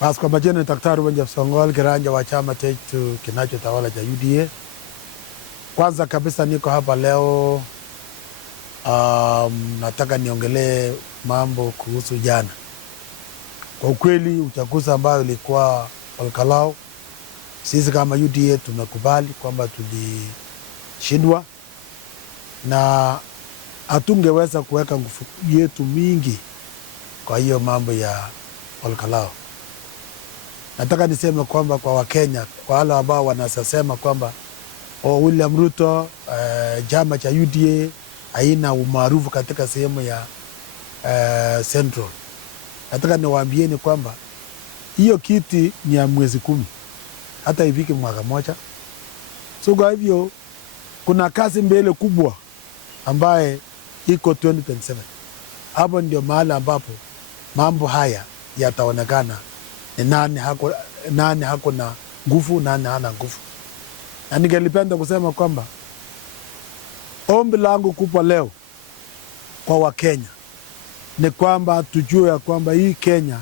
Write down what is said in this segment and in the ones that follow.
Basi kwa majina ni Daktari Wenje Songol, kiranja wa chama chetu kinachotawala cha UDA. Kwanza kabisa niko hapa leo, nataka niongelee mambo kuhusu jana. Kwa ukweli uchaguzi ambayo ilikuwa Olkalau, sisi kama UDA tumekubali kwamba tulishindwa na hatungeweza kuweka nguvu yetu mingi kwa hiyo mambo ya Olkalau. Nataka niseme kwamba kwa Wakenya, kwa wale ambao wanasema kwamba William Ruto chama cha UDA haina umaarufu katika sehemu ya Central. Nataka niwaambieni kwamba hiyo kiti ni ya mwezi 10, hata ifike mwaka moja. So kwa hivyo kuna kazi mbele kubwa ambaye iko 2027. Hapo ndio mahali ambapo mambo haya yataonekana, ni nani hako na nguvu, nani hana nguvu. Na ningelipenda kusema kwamba ombi langu kubwa leo kwa Wakenya ni kwamba tujue ya kwamba hii Kenya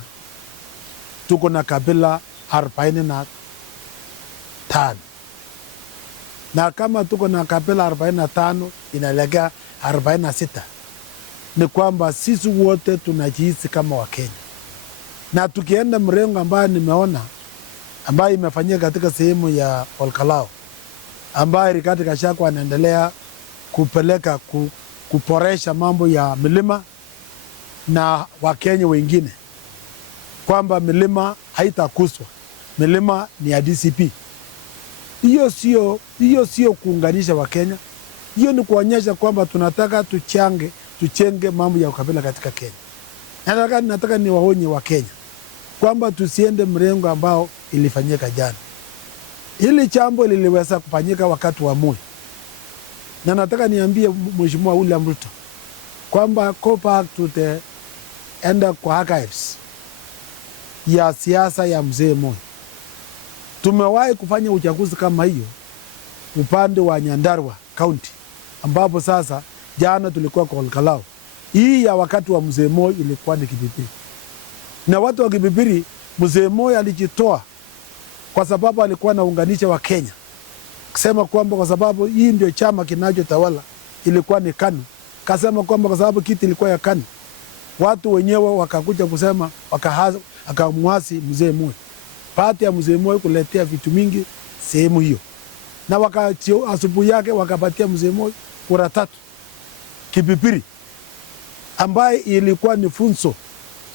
tuko na kabila 45, na kama tuko na kabila 45 inaelekea 46, ni kwamba sisi wote tunajihisi kama Wakenya. Na tukienda mrengo ambayo nimeona ambayo imefanyika katika sehemu ya Olkalau, ambayo Rigathi Gachagua anaendelea kupeleka kuporesha mambo ya milima na Wakenya wengine, kwamba milima haitakuswa, milima ni ya DCP. Hiyo sio kuunganisha Wakenya. Hiyo ni kuonyesha kwamba tunataka tuchenge mambo ya ukabila katika Kenya. Nataka niwaonye Wakenya kwamba tusiende mrengo ambao ilifanyika jana. Hili jambo liliweza kufanyika wakati wa Moi. Na nataka niambie Mheshimiwa William Ruto kwamba go back to enda kwa archives ya siasa ya mzee Moi. Tumewahi kufanya uchaguzi kama hiyo upande wa Nyandarua County, ambapo sasa jana tulikuwa kwa Olkalau. Hii ya wakati wa mzee Moi ilikuwa ni Kibibiri. Na watu wa Kibibiri, mzee Moi alijitoa kwa sababu alikuwa anaunganisha wa Kenya, kusema kwamba kwa sababu hii ndio chama kinachotawala ilikuwa ni KANU. Kasema kwamba kwa sababu kiti ilikuwa ya KANU, watu wenyewe wakakuja kusema akamwasi mzee Moi. Pati ya mzee Moi kuletea vitu mingi sehemu hiyo, na asubuhi yake wakapatia mzee Moi kura 3 Kibibiri, ambaye ilikuwa ni funzo.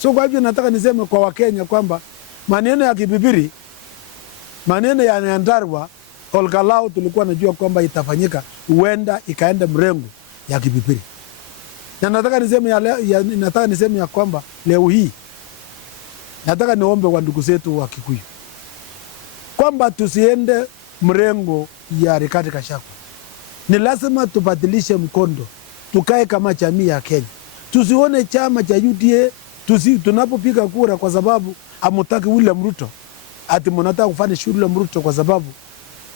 So kwa hivyo nataka niseme kwa Wakenya kwamba maneno ya Kibibiri, maneno ya Nyandarua, Olkalau tulikuwa najua kwamba itafanyika, huenda ikaenda mrengo ya Kibibiri. Na nataka niseme ya kwamba leo hii nataka niombe wa ndugu zetu wa Kikuyu kwamba tusiende mrengo ya Rigathi Gachagua. Ni lazima tubadilishe mkondo, tukae kama jamii ya Kenya. Tusione chama cha UDA tunapopiga kura kwa sababu amutaki William Ruto, ati mnataka kufanya shughuli William Ruto kwa sababu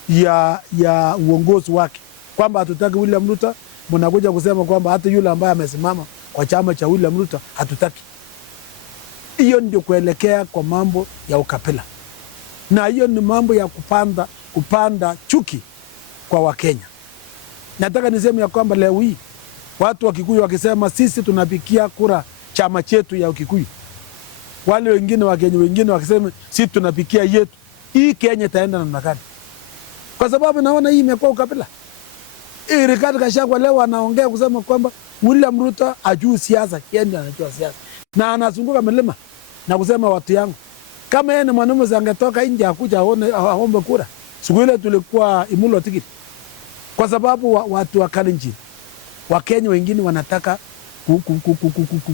ya uongozi wake, kwamba hatutaki William Ruto. Mnakuja kusema kwamba hata yule ambaye amesimama kwa chama cha William Ruto hatutaki. Hiyo ndio kuelekea kwa mambo ya ukabila, na hiyo ni mambo ya kupanda chuki kwa Wakenya. Nataka niseme ya kwamba leo hii watu wa Kikuyu wakisema sisi tunapikia kura chama chetu ya Kikuyu, wale wengine Wakenya wengine wakisema sisi tunapikia yetu, hii Kenya itaenda namna gani? Kwa sababu naona hii imekuwa ukabila. Rigathi Gachagua leo anaongea kusema kwamba William Ruto ajui siasa, yeye ndiye anajua siasa, na anazunguka milima na kusema watu yangu. Kama yeye ni mwanaume angetoka nje akuja aombe kura, siku ile tulikuwa Imulo tikiti. Kwa sababu watu wa Kalenjin, Wakenya wengine wanataka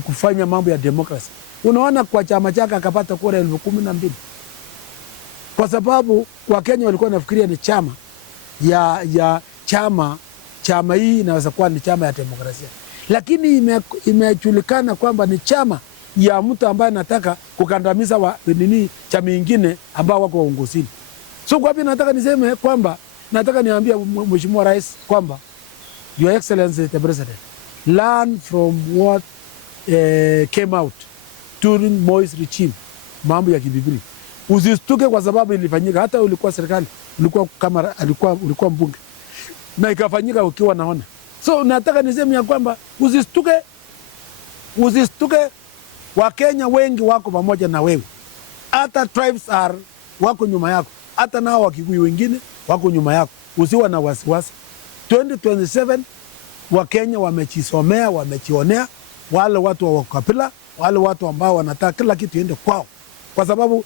kufanya mambo ya demokrasi. Unaona kwa chama chake akapata kura 12,000, kwa sababu Wakenya walikuwa nafikiria ni chama chama hii inaweza kuwa ni chama ya demokrasia, lakini imejulikana kwamba ni chama ya mtu ambaye anataka kukandamiza chama ingine ambao wako uongozini. So kwa hivyo nataka niseme kwamba nataka niambia Mheshimiwa Rais kwamba Your Excellency the President, learn from what came out during Moi's regime, mambo ya Kibibiri. Usistuke kwa sababu ilifanyika. Hata ulikuwa serikali, ulikuwa kama ulikuwa mbunge na ikafanyika ukiwa naona. So nataka niseme ya kwamba usistuke. Wakenya wengi wako pamoja na wewe. Hata tribes wako nyuma yako. Hata nao Wakikuyu wengine wako nyuma yako. Usiwa na wasiwasi. 2027 Wakenya wamejisomea, wamejionea, wale watu wa ukabila, wale watu ambao wanataka kila kitu iende kwao. Kwa sababu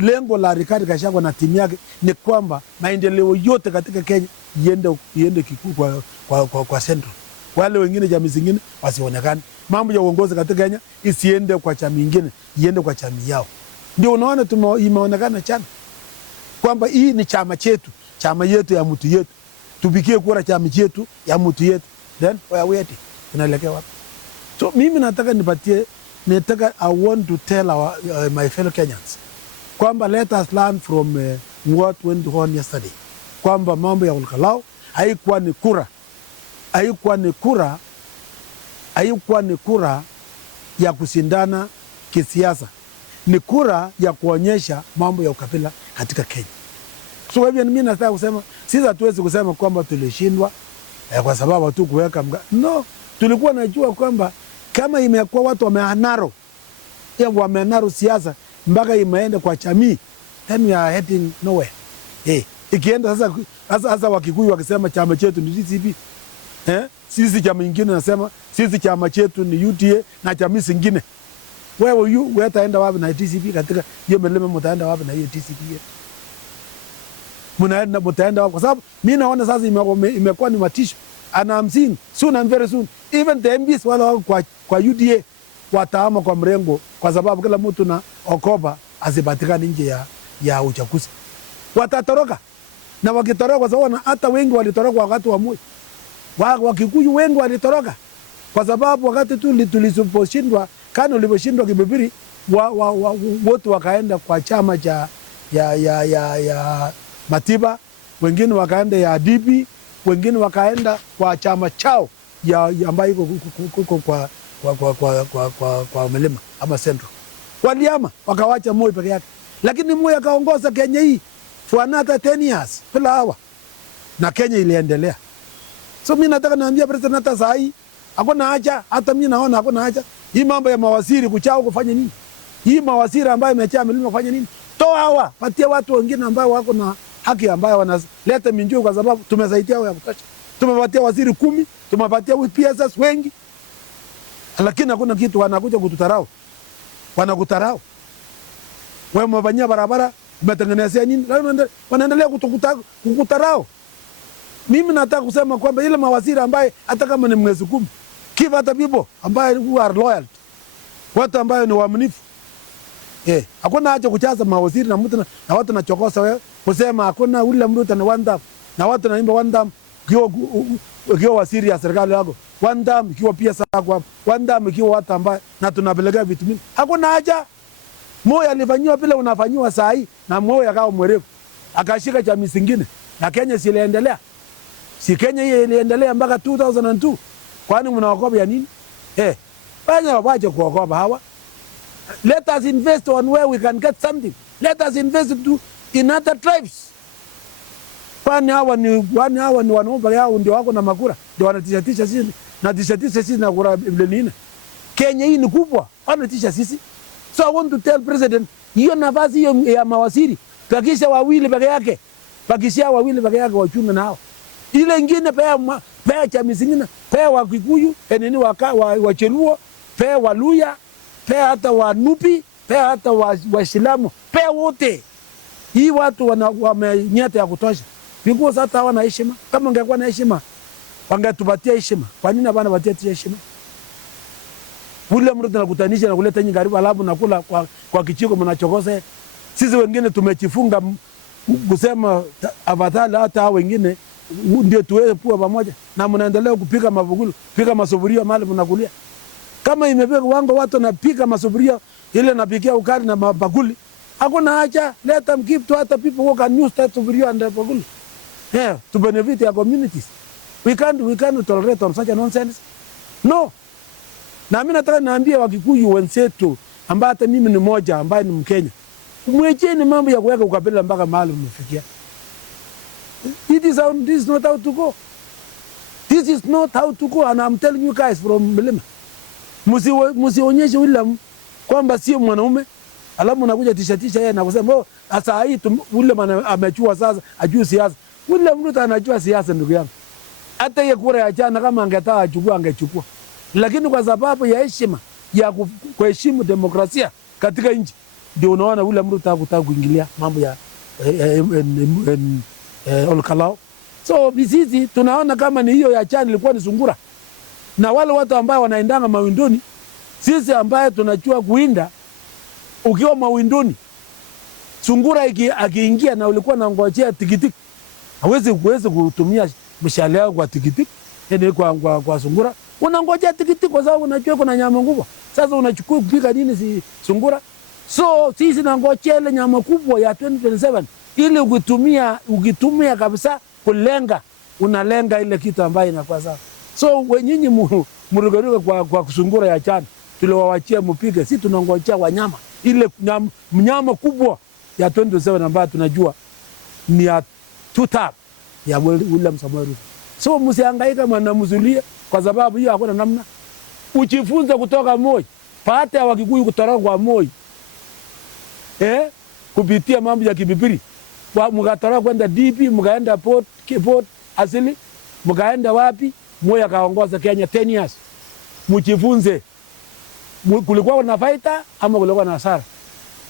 lengo la Rigathi Gachagua na timu yake ni kwamba maendeleo yote katika Kenya iende kikuu kwa Central. Wale wengine jamii zingine wasionekane. Mambo ya uongozi katika Kenya isiende kwa chama nyingine, iende kwa chama yao. Ndio unaona imeonekana chana kwamba hii ni chama chetu, chama yetu ya mtu yetu. Tupikie kura chama chetu ya mtu yetu. Then where we at? Tunaelekea wapi? So mimi nataka I want to tell my fellow Kenyans kwamba let us learn from what went on yesterday. Kwamba mambo ya Olkalau haikuwa ni kura ya kushindana kisiasa. Ni kura ya kuonyesha mambo ya ukabila katika Kenya. So hivyo mimi nataka kusema sisi hatuwezi kusema kwamba tulishindwa kwa sababu tu kuweka no, tulikuwa najua kwamba kama imekuwa watu wamenaro siasa mpaka imeenda kwa jamii, then we are heading nowhere. Ikienda sasa Wakikuyu wakisema chama chetu ni DCP, sisi chama nyingine nasema sisi chama chetu ni UDA na chama zingine. Wewe utaenda wapi na DCP katika hiyo milima? Mtaenda wapi na hiyo DCP? Mtaenda wapi? Kwa sababu mimi naona sasa imekuwa ni matisho. And I'm seeing soon and very soon even the MPs wale wako kwa UDA wataama kwa mrengo, kwa sababu kila mtu na Oktoba asipatikane nje ya uchaguzi. Watatoroka. Na wakitoroka kwa sababu hata wengi walitoroka wakati wa Moi. Wakikuyu wengi walitoroka kwa sababu wakati tu tuliposhindwa KANU uliposhindwa Kibibiri, wote wakaenda kwa chama cha ya Matiba, wengine wakaenda ya DP, wengine wakaenda kwa chama chao ambayo iko kwa milima ama Central. Waliama wakawacha Moi peke yake. Lakini Moi akaongoza Kenya hii for another 10 years bila hawa, na Kenya iliendelea. So mimi nataka naambia president hata saa hii hakuna haja, hata mimi naona hakuna haja hii mambo ya mawaziri kuchao kufanya nini? Hii mawaziri ambayo imechaa milima kufanya nini? Toa hawa, patia watu wengine ambao wako na haki, ambayo wanaleta minjuu, kwa sababu tumesaidia wao ya kutosha. Tumepatia waziri 10, tumepatia PSS wengi. Lakini hakuna kitu, wanakuja kututarau. Wanakutarau. Wewe umefanyia barabara, umetengenezea nini? Wanaendelea kukutarau. Mimi nataka kusema kwamba ile mawaziri ambaye hata kama ni mwezi 10, give other people ambaye who are loyal. Watu ambaye ni waaminifu. Hakuna haja kuchaza mawaziri na mtu na watu na chokosa wewe kusema hakuna ule mtu na one dam na watu naimba one dam kiwa waziri ya serikali yako, one dam kiwa pia sako, one dam kiwa watu ambaye na tunapeleka vitu mingi. Hakuna haja. Moi alifanywa bila unafanywa saa hii, na Moi akawa mwerevu akashika jamii zingine, na Kenya si iliendelea. Si Kenya hii iliendelea mpaka 2002. Kwani mnaogopa ya nini? Fanya waje kuogopa hawa. Let us invest on where we can get something. Let us invest in other tribes. Kwani hawa ni wanaomba yao ndio wako na makura, ndio wanatishatisha sisi na kura nini? Kenya hii ni kubwa, wanatisha sisi. So I want to tell president, hiyo nafasi hiyo ya mawaziri pakisha wawili peke yake. Pakisha wawili peke yake wachunge nao. Ile ingine pea chama zingine, pea Wakikuyu, Wacheluo, pea Waluya, pea hata Wanupi, pea hata Waislamu, pea wote. Hii watu wamenyata ya kutosha. Because hata hawana heshima. Kama ungekuwa na heshima, wangetupatia heshima. Kwa nini hapana patia heshima? Ule mtu anakutanisha na kuleta nyingi karibu, alafu nakula kwa kichiko mnachokosa. Sisi wengine tumejifunga kusema afadhali hata wengine ndio tuwe kuwa pamoja, na mnaendelea kupika mavugulu, pika masufuria mahali mnakulia. Kama imebeba wango watu na pika masufuria ile napikia ukali na mabakuli, hakuna haja. Let them give to other people who can use that sufuria and bakuli. To benefit their communities. We can't tolerate on such a nonsense. No. Na mimi nataka naambia Wakikuyu wenzetu, ambaye hata mimi ni moja ambaye ni Mkenya. Mwecheni mambo ya kuweka ukabila mpaka mahali mmefikia. This is not how to go. This is not how to go, and I'm telling you guys from Milima. Msionyeshe William kwamba sio mwanaume, alafu unakuja tishatisha yeye na kusema sasa hii William amechua sasa ajui siasa. William Ruto anajua siasa ndugu yangu. Hata ile kura ya jana kama angetaka achukua angechukua. Lakini kwa sababu ya heshima ya kuheshimu demokrasia katika nchi ndio unaona William Ruto hakutaka kuingilia mambo ya Olkalao. So sisi tunaona kama ni hiyo ya jana ilikuwa ni sungura. Na wale watu ambao wanaendanga mawindoni, sisi ambaye tunajua kuinda, ukiwa mawindoni sungura akiingia na ulikuwa na ngojea tikitiki, hawezi kutumia mshale yako kwa tikitiki, yani kwa sungura. Unangojea tikitiki kwa sababu unajua kuna nyama kubwa. Sasa unachukua kupika nini si sungura? So sisi nangojea ile nyama kubwa ya 2027 ili ukitumia kabisa kulenga, unalenga ile kitu ambayo inakuwa sawa. So wenyinyi mrugaruga kwa kusungura ya chana tuliwawachia mpige, si tunangojea wanyama ile mnyama kubwa ya 2027 ambayo tunajua ni ya tuta ya William Samoei Ruto. So msihangaika mwanamzulia kwa sababu hiyo hakuna namna. Ujifunze kutoka Moi, pate ya Wakikuyu kutoroka kwa Moi. Kupitia mambo ya kibibiri. Mkatoroka kwenda DP, mkaenda port asili, mkaenda wapi? Moi akaongoza Kenya 10 years. Mjifunze. Kulikuwa na faida ama kulikuwa na hasara.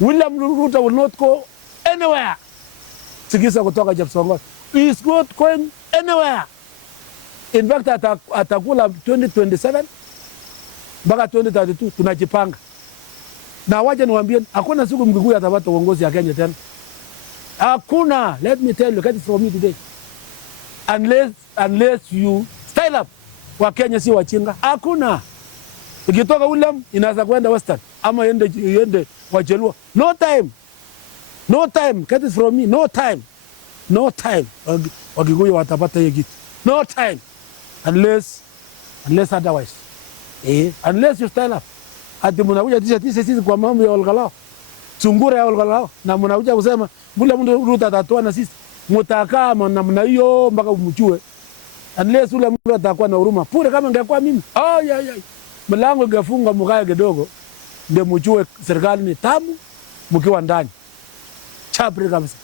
William Ruto will not go anywhere. Sikiza kutoka Chepsongol. He is not going anywhere. In fact, atakula 2027 mpaka 2032 tunajipanga. Na waje niwaambie hakuna siku Mkikuyu atapata uongozi ya Kenya tena. Hakuna. Let me tell you, get it from me today. Unless you style up. Wa Kenya si wachinga. Hakuna. Ikitoka William inaweza kwenda Western ama iende Wajaluo. No time. No time. Get it from me. No time. No time. Wakikuyu watapata hiyo kitu. No time. Unless otherwise. Unless you style up. Ati mnakuja tisha sisi kwa mambo ya Olkalao. Sungura ya Olkalao. Na mnakuja kusema William Ruto atatoa na sisi. Mutakaa namna hiyo mpaka umchue. Unless William Ruto atakuwa na huruma. Pure kama ingekuwa mimi. Mlango ingefunga mkae kidogo. Ndio mchue serikali ni tamu mkiwa ndani. Chapri kabisa.